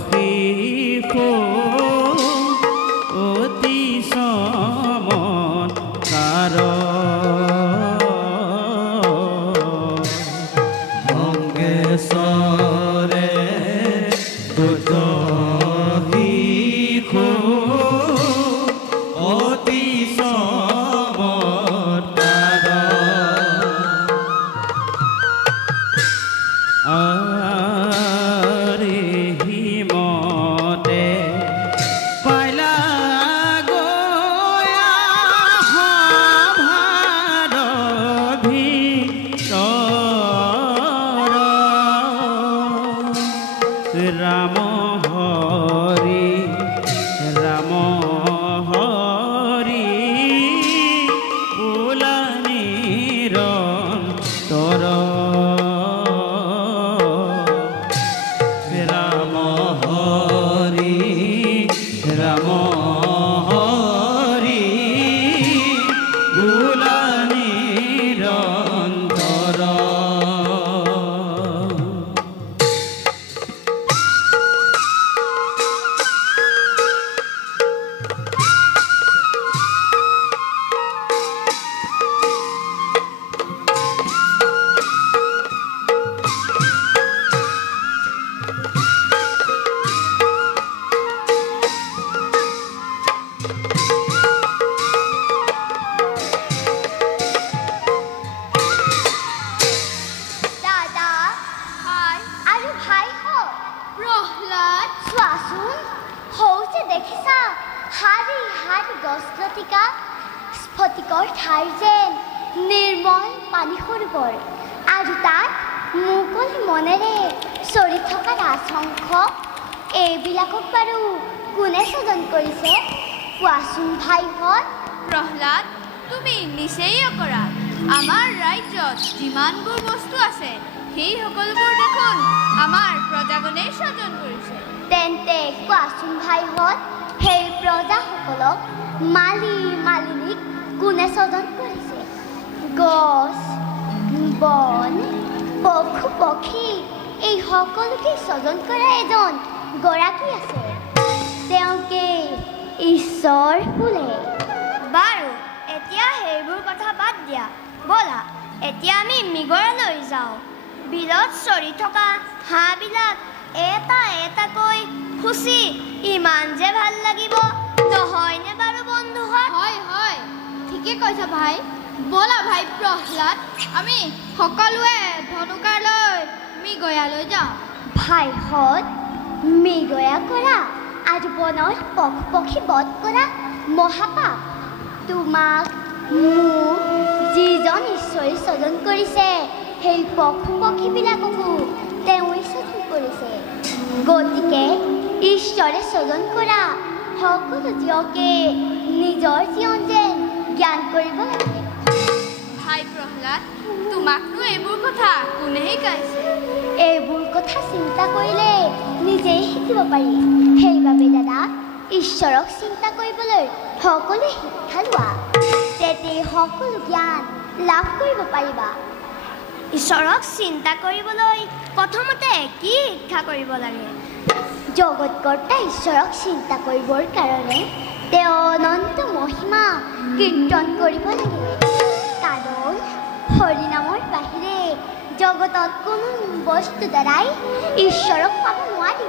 শিশু অতি চমৎকাৰ মংগেশ্বৰে দুত শিশু অতি চমৎকাৰ আৰে হিমতে পাইলা গয়া ভাৰ ভিতৰ ৰাম হৰি ৰাম হৰি বোলা নিৰন্তৰ ৰাম হৰি ৰাম হৰি বোলা নিৰন্তৰ দাদা হাই আৰু ভাই হওক প্ৰহ্লাদ চোৱাচোন হওঁতে দেখিছা হাৰি হাৰি গছ লতিকা স্ফটিকৰ ঠাই যেন নিৰ্মল পানী সৰোবৰ আৰু তাত মুকলি মনেৰে চৰি থকা ৰাজহংস এইবিলাকক বাৰু কোনে সজন কৰিছে কোৱাচোন ভাইহঁত প্ৰহ্লাদ তুমি নিচেই অকৰা আমাৰ ৰাজ্যত যিমানবোৰ বস্তু আছে সেই সকলোবোৰ দেখোন আমাৰ প্ৰজাগণেই সজন কৰিছে তেন্তে কোৱাচোন ভাইহঁত সেই প্ৰজাসকলক মালিনীক কোনে সজন কৰিছে গছ বন পশু পক্ষী এই সকলোকে সজন কৰা এজন গৰাকী আছে তেওঁকে ঈশ্বৰ বোলে বাৰু এতিয়া সেইবোৰ কথা বাদ দিয়া ব'লা এতিয়া আমি মৃগয়ালৈ যাওঁ বিলত চৰি থকা হাঁহবিলাক এটা এটাকৈ খুচি ইমান যে ভাল লাগিব নহয়নে বাৰু বন্ধুহঁত হয় হয় ঠিকে কৈছা ভাই ব'লা ভাই প্ৰহ্লাদ আমি সকলোৱে ধনুকালৈ মৃগয়ালৈ যাওঁ ভাইহঁত মৃগয়া কৰা আৰু বনৰ পশু পক্ষী বধ কৰা মহাপাপ তোমাক মোক যিজন ঈশ্বৰে সজন কৰিছে সেই পশু পক্ষীবিলাককো তেওঁৱে সজন কৰিছে গতিকে ঈশ্বৰে সজন কৰা সকলো জীৱকে নিজৰ জীৱন যেন জ্ঞান কৰিব লাগে ভাই প্ৰহ্লাদ তোমাকনো এইবোৰ কথা কোনে শিকাইছে এইবোৰ কথা চিন্তা কৰিলে নিজেই শিকিব পাৰি সেইবাবে দাদা ঈশ্বৰক চিন্তা কৰিবলৈ সকলোৱে শিক্ষা লোৱা তেতিয়াই সকলো জ্ঞান লাভ কৰিব পাৰিবা ঈশ্বৰক চিন্তা কৰিবলৈ প্ৰথমতে কি শিক্ষা কৰিব লাগে জগতকৰ্তা ঈশ্বৰক চিন্তা কৰিবৰ কাৰণে তেওঁ অনন্ত মহিমা কীৰ্তন কৰিব লাগে কাৰণ হৰি নামৰ বাহিৰে জগতত কোনো বস্তু দ্বাৰাই ঈশ্বৰক পাব নোৱাৰি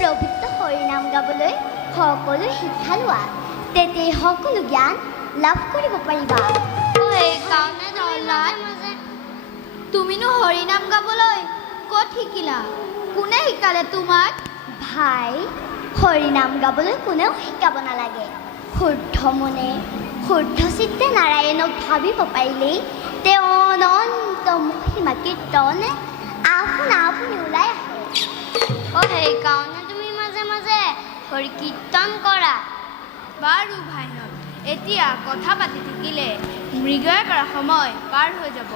পবিত্ৰ হৰি নাম গাবলৈ সকলো শিক্ষা লোৱা তেতিয়াই সকলো জ্ঞান লাভ কৰিব পাৰিবা সেইকাৰণে প্ৰহ্লাদ তুমিনো হৰিনাম গাবলৈ ক'ত শিকিলা কোনে শিকালে তোমাক ভাই হৰি নাম গাবলৈ কোনেও শিকাব নালাগে শুদ্ধ মনে শুদ্ধ চিত্তে নাৰায়ণক ভাবিব পাৰিলেই তেওঁ অনন্ত মহিমা কীৰ্তনে আপুনি ওলাই আহে সেইকাৰণে তুমি মাজে মাজে হৰি কীৰ্তন কৰা বাৰু ভাইহঁত এতিয়া কথা পাতি থাকিলে মৃগয়া কৰা সময় পাৰ হৈ যাব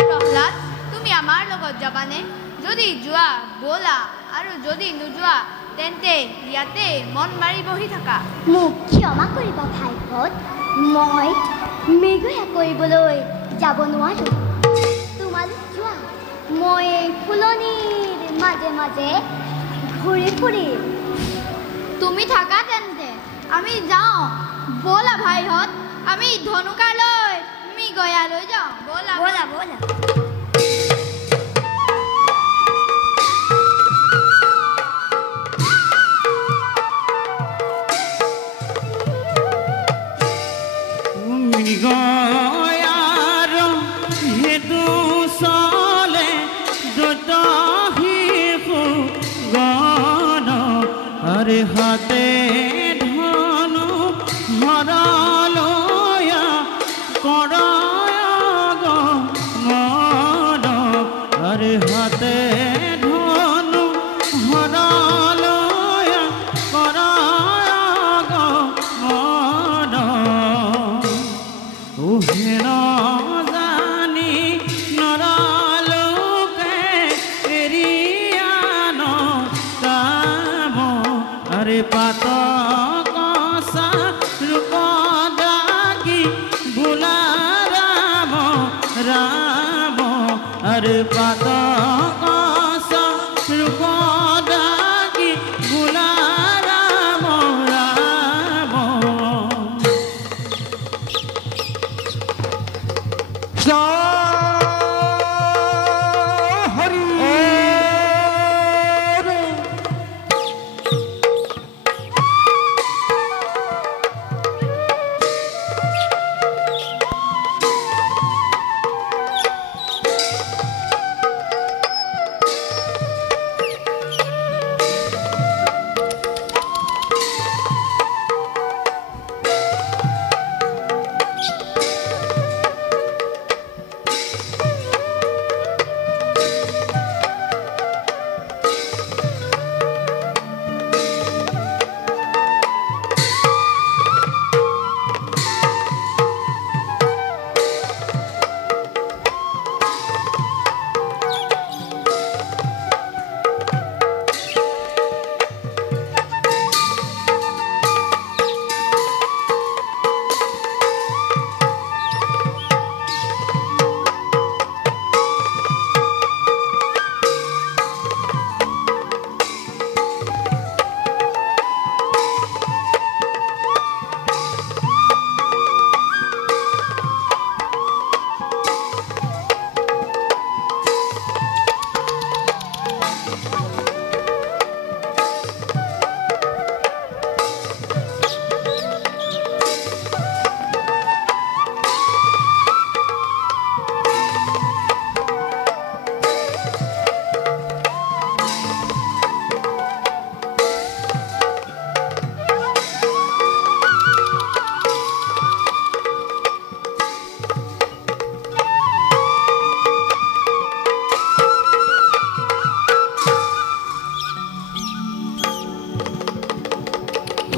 প্ৰহ্লাদ তুমি আমাৰ লগত যাবানে যদি যোৱা ব'লা আৰু যদি নোযোৱা তেন্তে ইয়াতে মন মাৰি বহি থাকা মোক ক্ষমা কৰিবা ভাইহঁত মই মৃগয়া কৰিবলৈ যাব নোৱাৰোঁ তোমালোক যোৱা মই এই ফুলনিৰ মাজে মাজে ঘূৰি ফুৰিম তুমি থাকা তেন্তে আমি যাওঁ ব'লা ভাইহঁত আমি ধনুকালৈ মৃগয়ালৈ যাওঁ ব'লা ব'লা ব'লা মৃগয়াৰ হেতু চলে যত শিশু গণ আৰে হাতে ধনু হৰলয়া কৰায় গণ আৰে হাতে ধনু হৰলয়া কৰায় গণ হেন জানি নৰালোকে এৰিয়ান কাম আৰে পাত কচা ৰূপ ডাকি বোলা ৰাম ৰাম আৰে পাত কচা ৰূপ ডাকি বোলা ৰাম ৰাম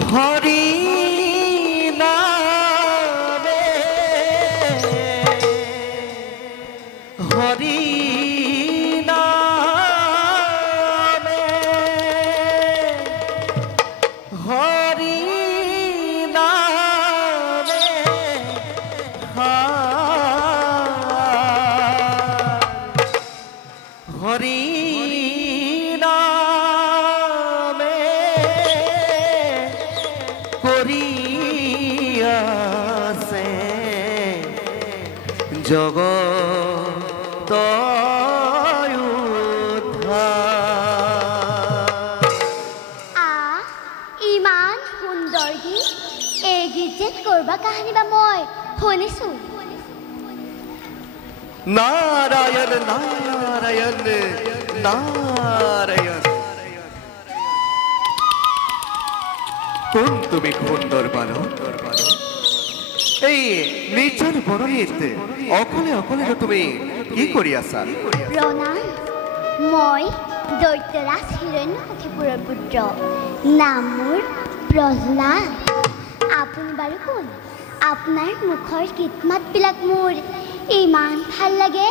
হৰি নামে হৰি নামে হৰি নামে হৰি নামে কৰিয়াছে জগত ইমান সুন্দৰ গীত এই গীত যেন কৰবা কাহিনী বা মই শুনিছো নাৰায়ণ নাৰায়ণ নাৰায়ণ কোন তুমি সুন্দৰ বালক এই নিৰ্জন বৰণীত অকলে অকলে তুমি কি কৰি আছা প্ৰণাম মই দৈত্যৰাজ হিৰণ্যকশিপুৰৰ পুত্ৰ নাম মোৰ প্ৰহ্লাদ আপুনি বাৰু কোন আপোনাৰ মুখৰ গীত মাতবিলাক মোৰ ইমান ভাল লাগে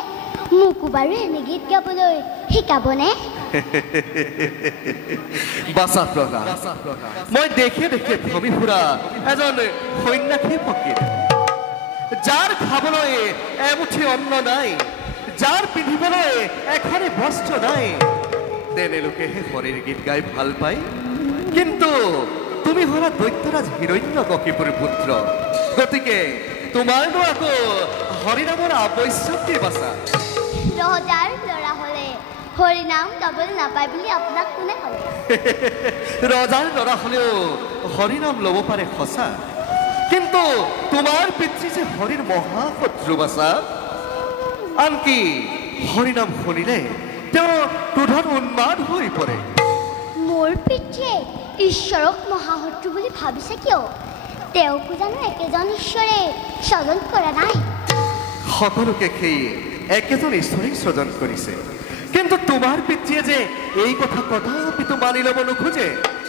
মোকো বাৰু এনে গীত গাবলৈ শিকাবনে বাসা প্ৰহ্লাদ মই দেখে দেখে ভ্ৰমি ফুৰা এজন সন্যাসী ফকীৰ যাৰ খাবলৈ এমুঠি অন্ন নাই যাৰ পিন্ধিবলৈ এখনি বস্ত্ৰ নাই তেনেলোকেহে হৰিৰ গীত গাই ভাল পায় কিন্তু তুমি হলা দৈত্যৰাজ হিৰণ্যকশিপুৰ পুত্ৰ গতিকে তোমাৰনো আকৌ হৰিনামৰ আৱশ্যক কি বাচা ৰজাৰ ল'ৰা হ'লে হৰিনাম গাবলৈ নাপায় বুলি আপোনাক কোনে ক'লে ৰজাৰ ল'ৰা হ'লেও হৰিনাম ল'ব পাৰে সঁচা কিন্তু তোমাৰ পিতৃ যে হৰিৰ মহাশত্ৰু বাচা আনকি হৰিনাম শুনিলে তেওঁ ক্ৰোধত উন্মাদ হৈ পৰে মোৰ পিতৃয়ে ঈশ্বৰক মহাশত্ৰু বুলি ভাবিছে কিয় তেওঁকো জানো একেজন ঈশ্বৰে স্বজন কৰা নাই সকলোকে সেই একেজন ঈশ্বৰেই স্বজন কৰিছে কিন্তু তোমাৰ পিতৃয়ে যে এই কথা কদাপিতো মানি ল'ব নোখোজে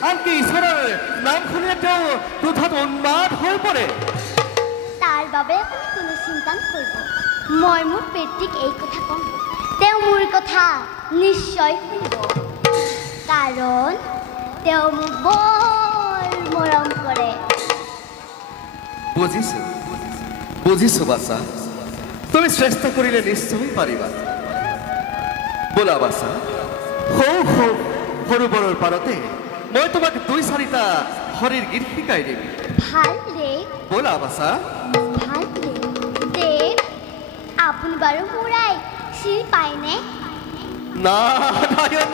আনকি ঈশ্বৰৰ নাম শুনিলে তেওঁ ক্ৰোধত উন্মাদ হৈ পৰে তাৰ বাবে আপুনি কোনো চিন্তা নকৰিব মই মোৰ পিতৃক এই কথা ক'ম তেওঁ মোৰ কথা নিশ্চয় শুনিব কাৰণ তেওঁ মোক বৰ মৰম কৰে বুজিছো বাচা তুমি চেষ্টা কৰিলে নিশ্চয় পাৰিবা বোলা বাচা সৰোবৰৰ পাৰতে মই তোমাক 2-4টা হৰিৰ গীত শিকাই দিম ভাল ৰে বোলা বাচা ভাল ৰে দেৱ আপুনি বাৰু মোৰাই চিনি পায়নে নাৰায়ণ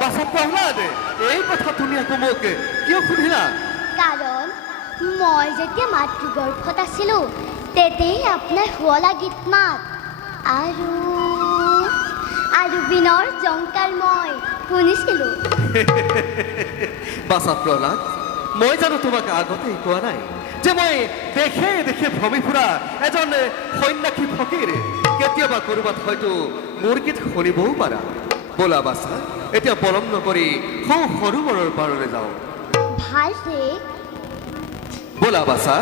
বাচা প্ৰহ্লাদ এই কথা তুমি আকৌ মোক কিয় সুধিলা কাৰণ মই যেতিয়া মাতৃগৰ্ভত আছিলোঁ তেতিয়াই আপোনাৰ শুৱলা গীত মাত আৰু বিনৰ জংকাৰ মই শুনিছিলোঁ বাচা প্ৰহ্লাদ মই জানো তোমাক আগতেই কোৱা নাই যে মই দেখে দেখে ভ্ৰমি ফুৰা এজন সন্যাসী ফকীৰ কেতিয়াবা ক'ৰবাত হয়তো মোৰ গীত শুনিবও পাৰা বোলা বাচা এতিয়া পলম নকৰি সৰোবৰৰ পাৰলৈ যাওঁ ভাল ৰে বোলা বাচা